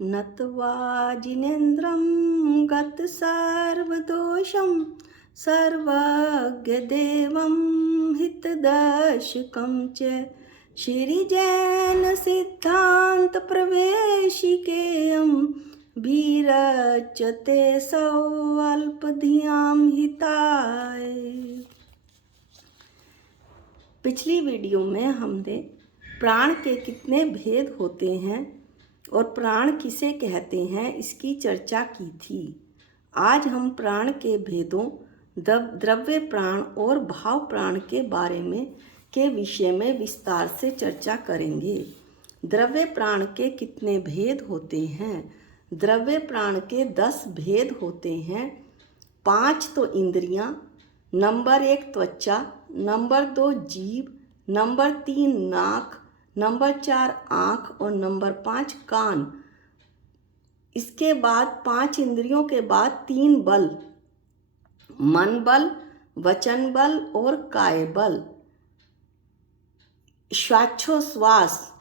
नत्वा जिनेन्द्रं गतसर्वदोषं सर्वज्ञदेवं हितदर्शकं च श्रीजैनसिद्धान्तप्रवेशिकेयं विरचते स्वल्पधियां हिताय। पिछली वीडियो में हमने प्राण के कितने भेद होते हैं और प्राण किसे कहते हैं इसकी चर्चा की थी। आज हम प्राण के भेदों, द्रव्य प्राण और भाव प्राण के विषय में विस्तार से चर्चा करेंगे। द्रव्य प्राण के कितने भेद होते हैं? द्रव्य प्राण के 10 भेद होते हैं। 5 तो इंद्रियां, नंबर 1 त्वचा, नंबर 2 जीभ, नंबर 3 नाक, नंबर 4 आँख और नंबर 5 कान। इसके बाद 5 इंद्रियों के बाद 3 बल, मन बल, वचन बल और काय बल। श्वासोच्छ्वास,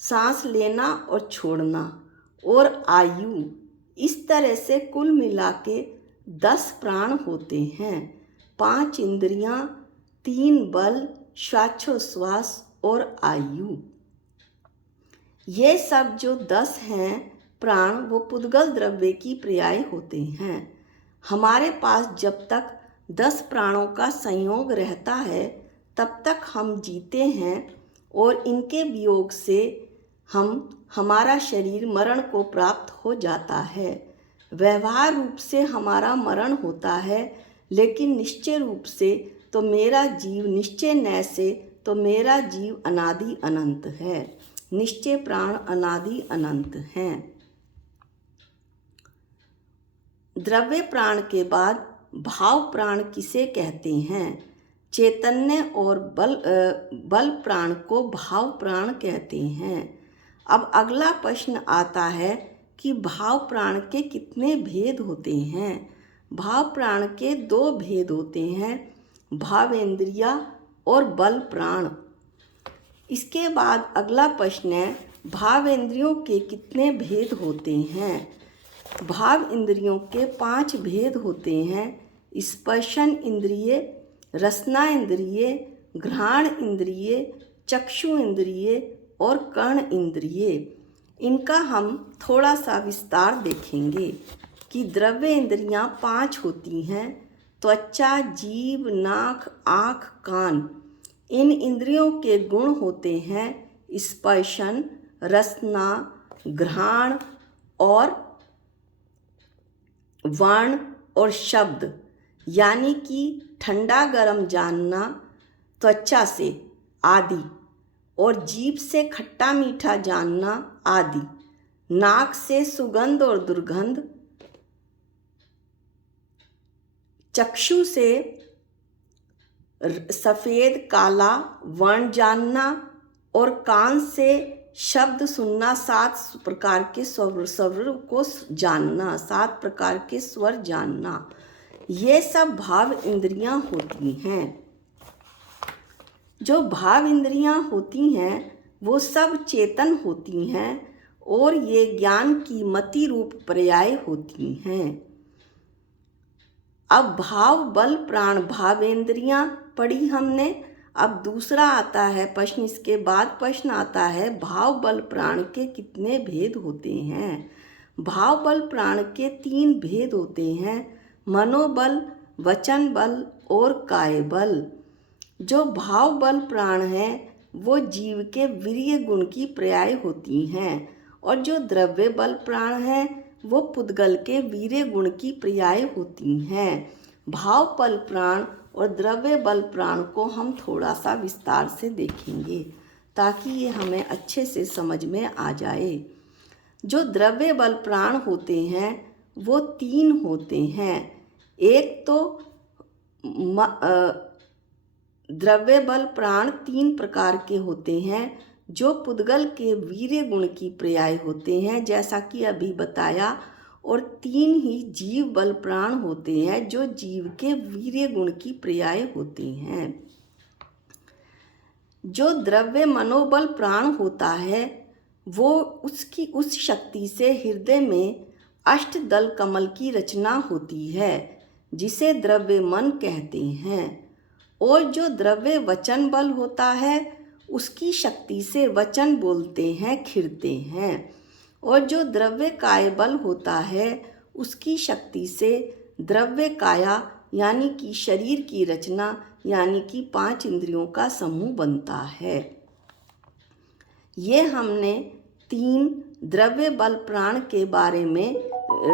सांस लेना और छोड़ना, और आयु। इस तरह से कुल मिला के 10 प्राण होते हैं। 5 इंद्रियां, 3 बल, श्वासोच्छ्वास और आयु। ये सब जो 10 हैं प्राण, वो पुद्गल द्रव्य की पर्याय होते हैं। हमारे पास जब तक 10 प्राणों का संयोग रहता है तब तक हम जीते हैं और इनके वियोग से हमारा शरीर मरण को प्राप्त हो जाता है। व्यवहार रूप से हमारा मरण होता है, लेकिन निश्चय रूप से तो मेरा जीव, निश्चय न से तो मेरा जीव अनादि अनंत है। निश्चय प्राण अनादि अनंत हैं। द्रव्य प्राण के बाद भाव प्राण किसे कहते हैं? चैतन्य और बल प्राण को भाव प्राण कहते हैं। अब अगला प्रश्न आता है कि भाव प्राण के कितने भेद होते हैं? भाव प्राण के 2 भेद होते हैं, भावेंद्रिया और बल प्राण। इसके बाद अगला प्रश्न है, भावेंद्रियों के कितने भेद होते हैं? भाव इंद्रियों के 5 भेद होते हैं। स्पर्शन इंद्रिय, रसना इंद्रिय, घ्राण इंद्रिय, चक्षु इंद्रिय और कर्ण इंद्रिय। इनका हम थोड़ा सा विस्तार देखेंगे कि द्रव्य इंद्रियां 5 होती हैं, त्वचा, जीभ, नाक, आँख, कान। इन इंद्रियों के गुण होते हैं स्पर्शन, रसना, घ्राण और वर्ण और शब्द, यानी कि ठंडा गरम जानना त्वचा से आदि, और जीभ से खट्टा मीठा जानना आदि, नाक से सुगंध और दुर्गंध, चक्षु से सफ़ेद काला वर्ण जानना और कान से शब्द सुनना, 7 प्रकार के स्वर को जानना, 7 प्रकार के स्वर जानना। ये सब भाव इंद्रियां होती हैं। जो भाव इंद्रियां होती हैं वो सब चेतन होती हैं और ये ज्ञान की मति रूप पर्याय होती हैं। अब भाव बल प्राण भावेंद्रियां पढ़ी हमने। अब दूसरा आता है प्रश्न, इसके बाद प्रश्न आता है भाव बल प्राण के कितने भेद होते हैं? भाव बल प्राण के 3 भेद होते हैं, मनोबल, वचन बल और काय बल। जो भाव बल प्राण हैं वो जीव के वीर्य गुण की पर्याय होती हैं, और जो द्रव्य बल प्राण हैं वो पुद्गल के वीर्य गुण की पर्याय होती हैं। भाव बल प्राण और द्रव्य बल प्राण को हम थोड़ा सा विस्तार से देखेंगे ताकि ये हमें अच्छे से समझ में आ जाए। जो द्रव्य बल प्राण होते हैं वो 3 होते हैं। एक तो द्रव्य बल प्राण 3 प्रकार के होते हैं जो पुद्गल के वीर्य गुण की पर्याय होते हैं, जैसा कि अभी बताया, और 3 ही जीव बल प्राण होते हैं जो जीव के वीर्य गुण की पर्याय होते हैं। जो द्रव्य मनोबल प्राण होता है वो उसकी उस शक्ति से हृदय में अष्टदल कमल की रचना होती है, जिसे द्रव्य मन कहते हैं। और जो द्रव्य वचन बल होता है, उसकी शक्ति से वचन बोलते हैं, खिरते हैं। और जो द्रव्य काय बल होता है, उसकी शक्ति से द्रव्य काया यानी कि शरीर की रचना यानी कि 5 इंद्रियों का समूह बनता है। ये हमने 3 द्रव्य बल प्राण के बारे में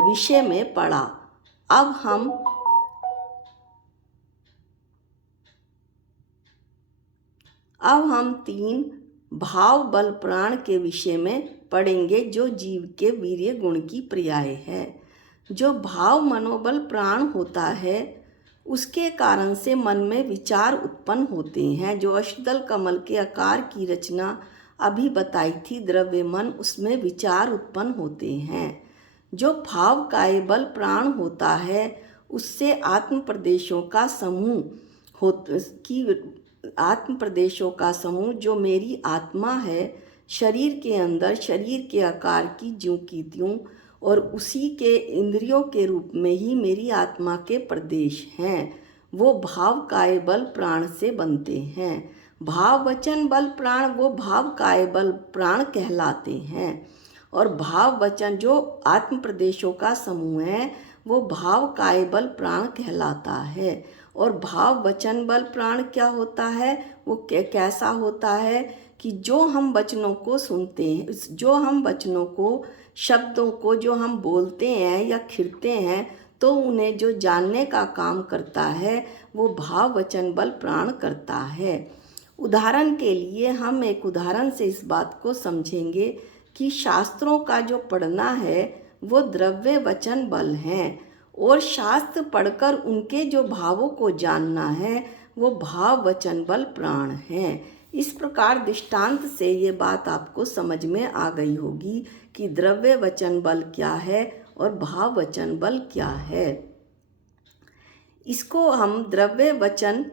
विषय में पढ़ा। अब हम 3 भाव बल प्राण के विषय में पढ़ेंगे, जो जीव के वीर्य गुण की पर्याय है। जो भाव मनोबल प्राण होता है, उसके कारण से मन में विचार उत्पन्न होते हैं। जो अष्टदल कमल के आकार की रचना अभी बताई थी द्रव्य मन, उसमें विचार उत्पन्न होते हैं। जो भाव काय बल प्राण होता है, उससे आत्म प्रदेशों का समूह जो मेरी आत्मा है, शरीर के अंदर शरीर के आकार की ज्यों की त्यों और उसी के इंद्रियों के रूप में ही मेरी आत्मा के प्रदेश हैं, वो भाव काय बल प्राण से बनते हैं। भाव वचन बल प्राण वो भाव काय बल प्राण कहलाते हैं। और भाव वचन जो आत्म प्रदेशों का समूह है, वो भाव काय बल प्राण कहलाता है। और भाव वचन बल प्राण क्या होता है, वो कैसा होता है कि जो हम वचनों को सुनते हैं, जो हम वचनों को, शब्दों को जो हम बोलते हैं या खिरते हैं, तो उन्हें जो जानने का काम करता है, वो भाव वचन बल प्राण करता है। उदाहरण के लिए हम एक उदाहरण से इस बात को समझेंगे कि शास्त्रों का जो पढ़ना है, वो द्रव्य वचन बल हैं, और शास्त्र पढ़कर उनके जो भावों को जानना है, वो भाव वचन बल प्राण हैं। इस प्रकार दृष्टांत से ये बात आपको समझ में आ गई होगी कि द्रव्य वचन बल क्या है और भाव वचन बल क्या है। इसको हम द्रव्य वचन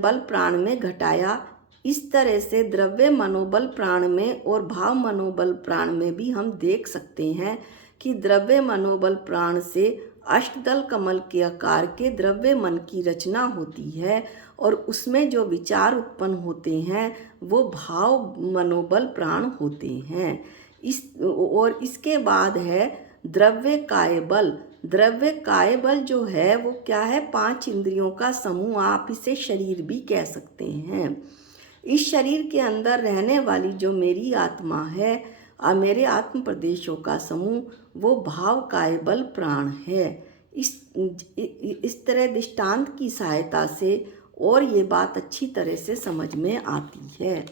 बल प्राण में घटाया। इस तरह से द्रव्य मनोबल प्राण में और भाव मनोबल प्राण में भी हम देख सकते हैं कि द्रव्य मनोबल प्राण से अष्टदल कमल के आकार के द्रव्य मन की रचना होती है, और उसमें जो विचार उत्पन्न होते हैं, वो भाव मनोबल प्राण होते हैं। इसके बाद है द्रव्य काय बल। द्रव्य काय बल जो है वो क्या है, 5 इंद्रियों का समूह, आप इसे शरीर भी कह सकते हैं। इस शरीर के अंदर रहने वाली जो मेरी आत्मा है, मेरे आत्म प्रदेशों का समूह, वो भाव काय बल प्राण है। इस तरह दृष्टांत की सहायता से और ये बात अच्छी तरह से समझ में आती है।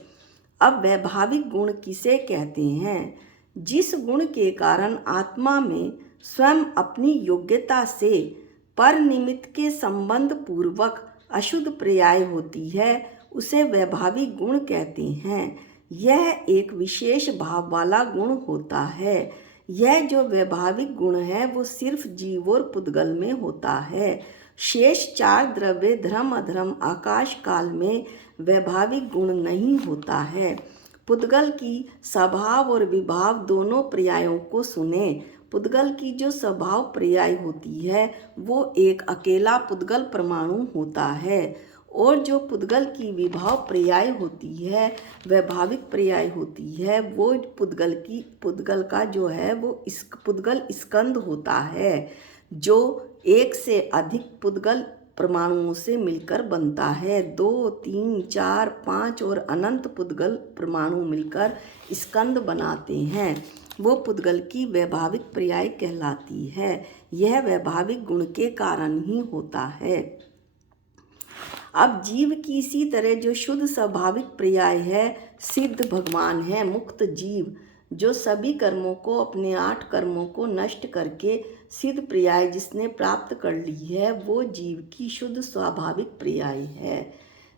अब वैभाविक गुण किसे कहते हैं? जिस गुण के कारण आत्मा में स्वयं अपनी योग्यता से पर निमित्त के संबंध पूर्वक अशुद्ध पर्याय होती है, उसे वैभाविक गुण कहते हैं। यह एक विशेष भाव वाला गुण होता है। यह जो वैभाविक गुण है, वो सिर्फ जीव और पुद्गल में होता है। शेष 4 द्रव्य धर्म अधर्म आकाश काल में वैभाविक गुण नहीं होता है। पुद्गल की स्वभाव और विभाव दोनों पर्यायों को सुने। पुद्गल की जो स्वभाव पर्याय होती है, वो एक अकेला पुद्गल परमाणु होता है, और जो पुद्गल की विभाव पर्याय होती है, वैभाविक पर्याय होती है, वो पुद्गल का जो है वो पुद्गल स्कंद होता है, जो एक से अधिक पुद्गल परमाणुओं से मिलकर बनता है। 2, 3, 4, 5 और अनंत पुद्गल परमाणु मिलकर स्कंद बनाते हैं। वो पुद्गल की वैभाविक पर्याय कहलाती है। यह वैभाविक गुण के कारण ही होता है। अब जीव की इसी तरह जो शुद्ध स्वाभाविक पर्याय है, सिद्ध भगवान है, मुक्त जीव, जो सभी कर्मों को, अपने 8 कर्मों को नष्ट करके सिद्ध पर्याय जिसने प्राप्त कर ली है, वो जीव की शुद्ध स्वाभाविक पर्याय है।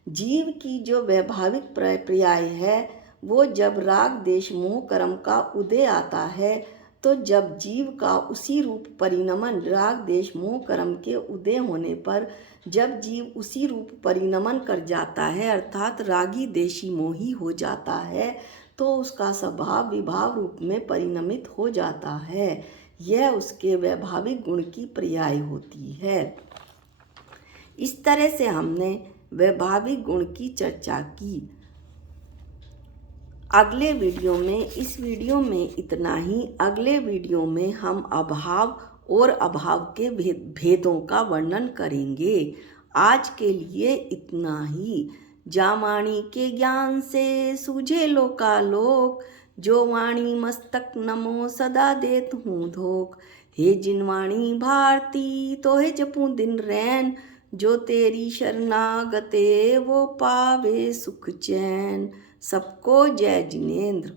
जीव की जो वैभाविक पर्याय है, वो जब राग देश मोह कर्म का उदय आता है, तो जब जीव का उसी रूप परिणमन, राग देश मोह कर्म के उदय होने पर जब जीव उसी रूप परिणमन कर जाता है, अर्थात रागी देशी मोही हो जाता है, तो उसका स्वभाव विभाव रूप में परिणमित हो जाता है। यह उसके वैभाविक गुण की पर्याय होती है। इस तरह से हमने वैभाविक गुण की चर्चा की। अगले वीडियो में, इस वीडियो में इतना ही। अगले वीडियो में हम अभाव और अभाव के भेदों का वर्णन करेंगे। आज के लिए इतना ही। जामाणी के ज्ञान से सूझे लोकालोक, जो वाणी मस्तक नमो सदा देत हूँ धोख। हे जिनवाणी भारती तो हे जपूं दिन रैन, जो तेरी शरणागते वो पावे सुख चैन। सबको जय जिनेंद्र।